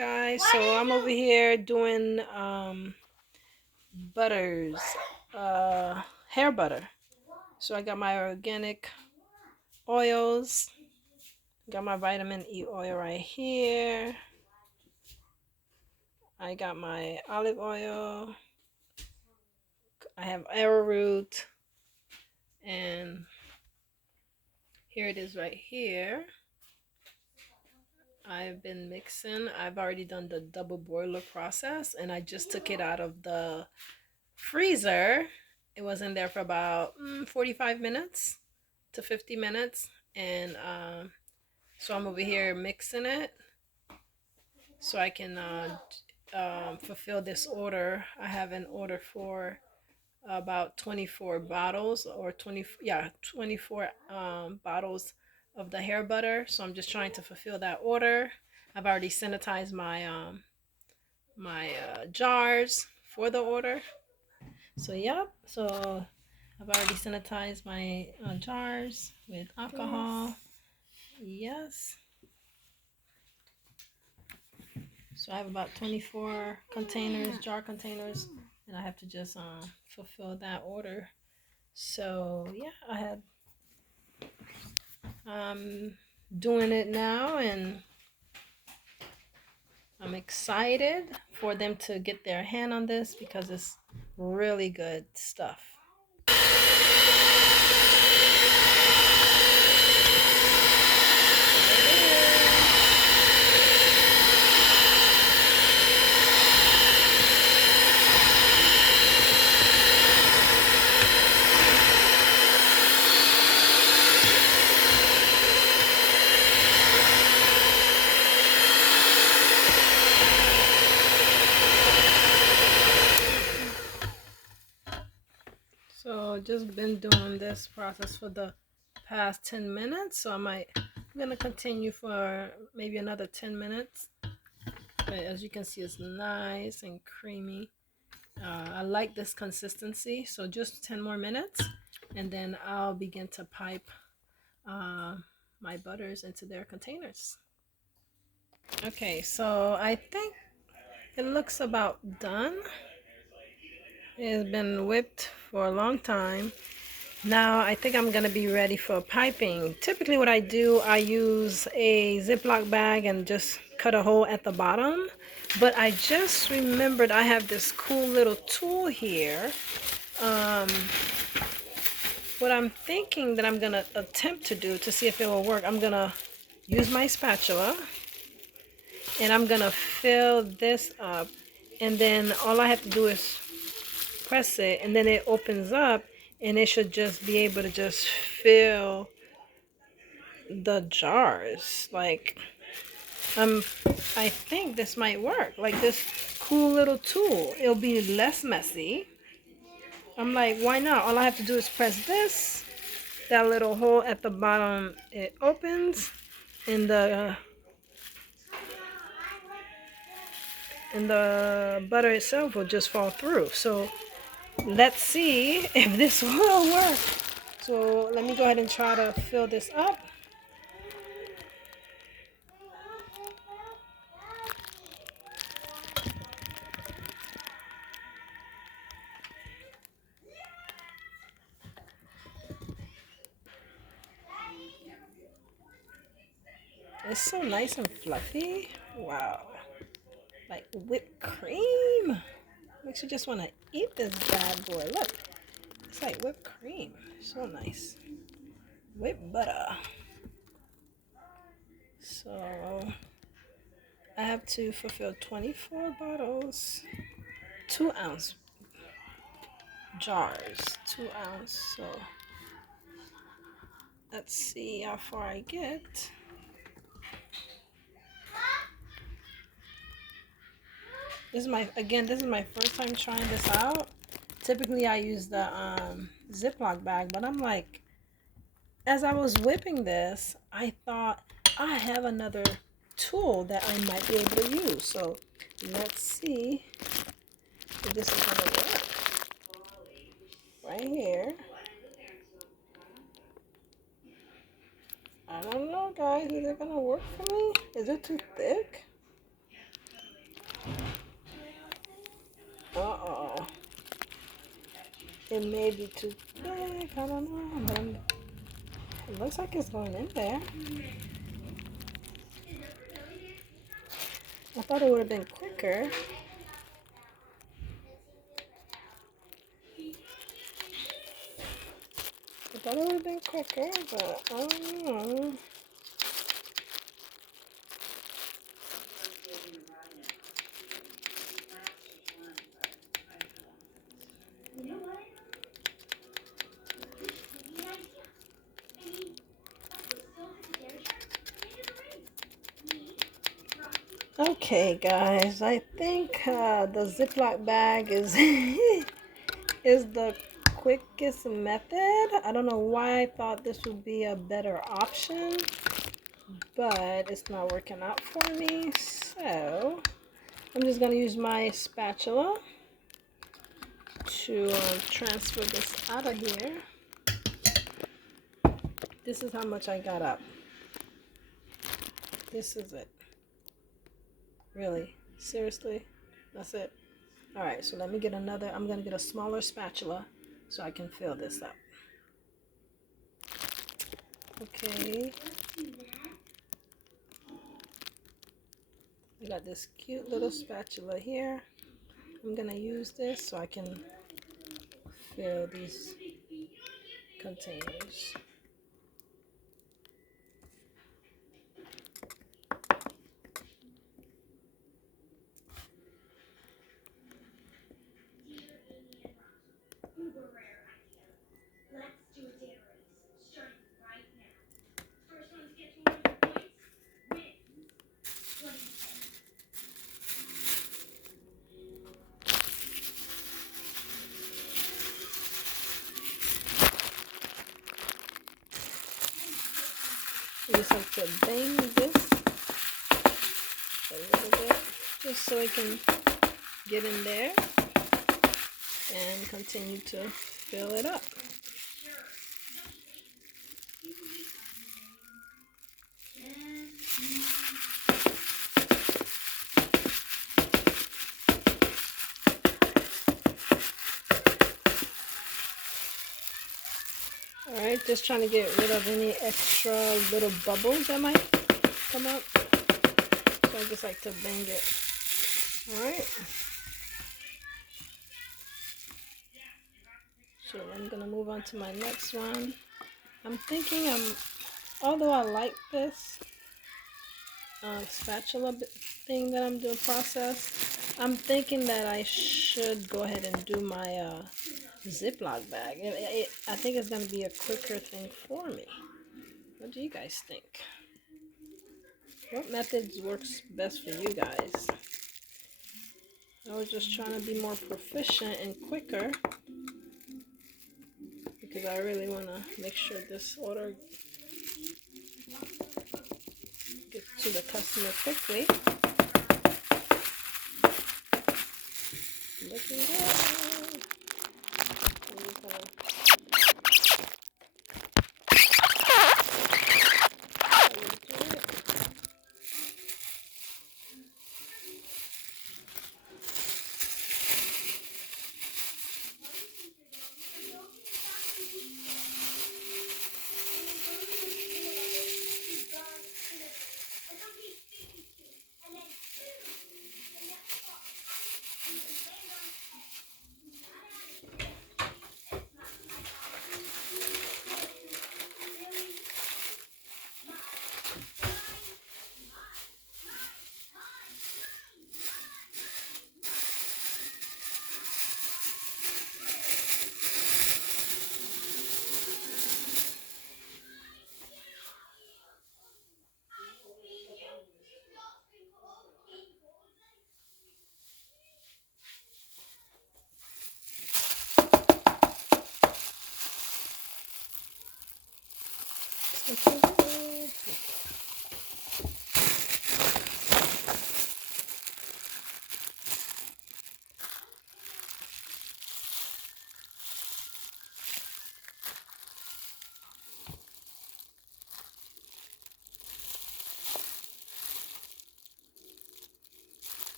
guys, so I'm over here doing butters, hair butter. So I got my organic oils, got my vitamin E oil right here. I got my olive oil. I have arrowroot, and here it is right here. I've been mixing. I've already done the double boiler process, and I just took it out of the freezer. It was in there for about 45 minutes to 50 minutes, and so I'm over here mixing it so I can fulfill this order. I have an order for about 24 bottles, or 24 bottles of the hair butter. So I'm just trying to fulfill that order. I've already sanitized my jars for the order. So yep, so I've already sanitized my jars with alcohol. Yes. So I have about 24 containers, jar containers, and I have to just fulfill that order. So yeah, I'm doing it now, and I'm excited for them to get their hand on this because it's really good stuff. So just been doing this process for the past 10 minutes. So I'm gonna continue for maybe another 10 minutes. But as you can see, it's nice and creamy. I like this consistency. So just 10 more minutes, and then I'll begin to pipe my butters into their containers. Okay, so I think it looks about done. It's been whipped for a long time. Now I think I'm gonna be ready for piping. Typically what I do, I use a Ziploc bag and just cut a hole at the bottom. But I just remembered I have this cool little tool here. What I'm thinking that I'm gonna attempt to do to see if it will work, I'm gonna use my spatula and I'm gonna fill this up, and then all I have to do is press it, and then it opens up, and it should just be able to just fill the jars. Like I think this might work, like this cool little tool. It'll be less messy. I'm like, why not? All I have to do is press this, that little hole at the bottom, it opens, and the butter itself will just fall through. So let's see if this will work. So let me go ahead and try to fill this up. It's so nice and fluffy. Wow. Like whipped cream. Makes you just want to eat this bad boy. Look. It's like whipped cream. So nice. Whipped butter. So I have to fulfill 24 bottles. 2-ounce jars. 2-ounce. So let's see how far I get. This is my first time trying this out. Typically I use the Ziploc bag, but I'm like, as I was whipping this, I thought I have another tool that I might be able to use. So let's see if this is gonna work. Right here. I don't know, guys. Is it gonna work for me? Is it too thick? It may be too thick, I don't know, but it looks like it's going in there. I thought it would have been quicker. I thought it would have been quicker, but I don't know. Okay, guys, I think the Ziploc bag is is the quickest method. I don't know why I thought this would be a better option, but it's not working out for me. So I'm just gonna use my spatula to transfer this out of here. This is how much I got up. This is it. Really? Seriously? That's it? Alright, so let me get another. I'm gonna get a smaller spatula so I can fill this up. Okay. I got this cute little spatula here. I'm gonna use this so I can fill these containers. You just have to bang this a little bit just so it can get in there and continue to fill it up. Alright, just trying to get rid of any extra little bubbles that might come up. So I just like to bang it. Alright. So I'm going to move on to my next one. I'm thinking although I like this spatula thing that I'm doing process, I'm thinking that I should go ahead and do my Ziploc bag. I think it's going to be a quicker thing for me. What do you guys think? What methods works best for you guys? I was just trying to be more proficient and quicker because I really want to make sure this order gets to the customer quickly. Looking good.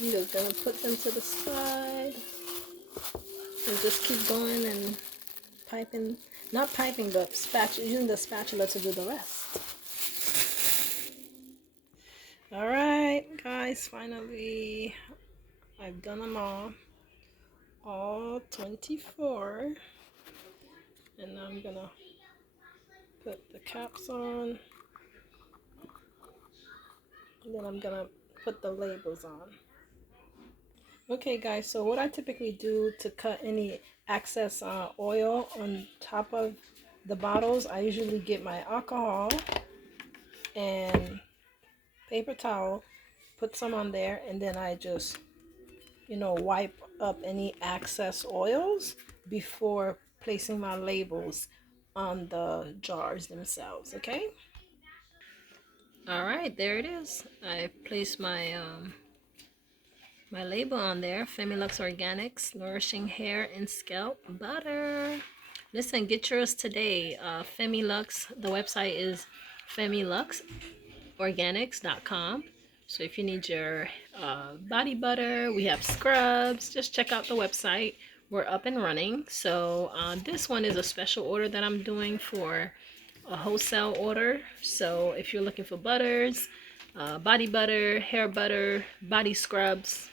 I'm just gonna put them to the side and just keep going and piping, not piping, but spatula, using the spatula to do the rest. All right, guys, finally, I've done them all 24, and now I'm gonna put the caps on, and then I'm gonna put the labels on. Okay, guys, so what I typically do to cut any excess oil on top of the bottles, I usually get my alcohol and paper towel, put some on there, and then I just, wipe up any excess oils before placing my labels on the jars themselves. Okay. All right, there it is. I placed my label on there. Femiluxe Organics, Nourishing Hair and Scalp Butter. Listen, get yours today. Femiluxe, the website is femiluxeorganics.com. So if you need your body butter, we have scrubs, just check out the website. We're up and running. So this one is a special order that I'm doing for a wholesale order. So if you're looking for butters, body butter, hair butter, body scrubs,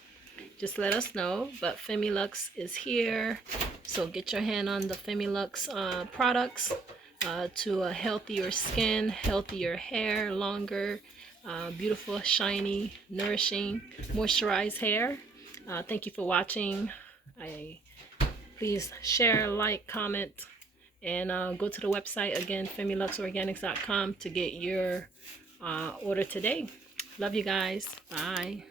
just let us know. But Femiluxe is here, so get your hand on the Femiluxe products to a healthier skin, healthier hair, longer, beautiful, shiny, nourishing, moisturized hair. Thank you for watching. Please share, like, comment, and go to the website again, femiluxeorganics.com, to get your order today. Love you guys. Bye.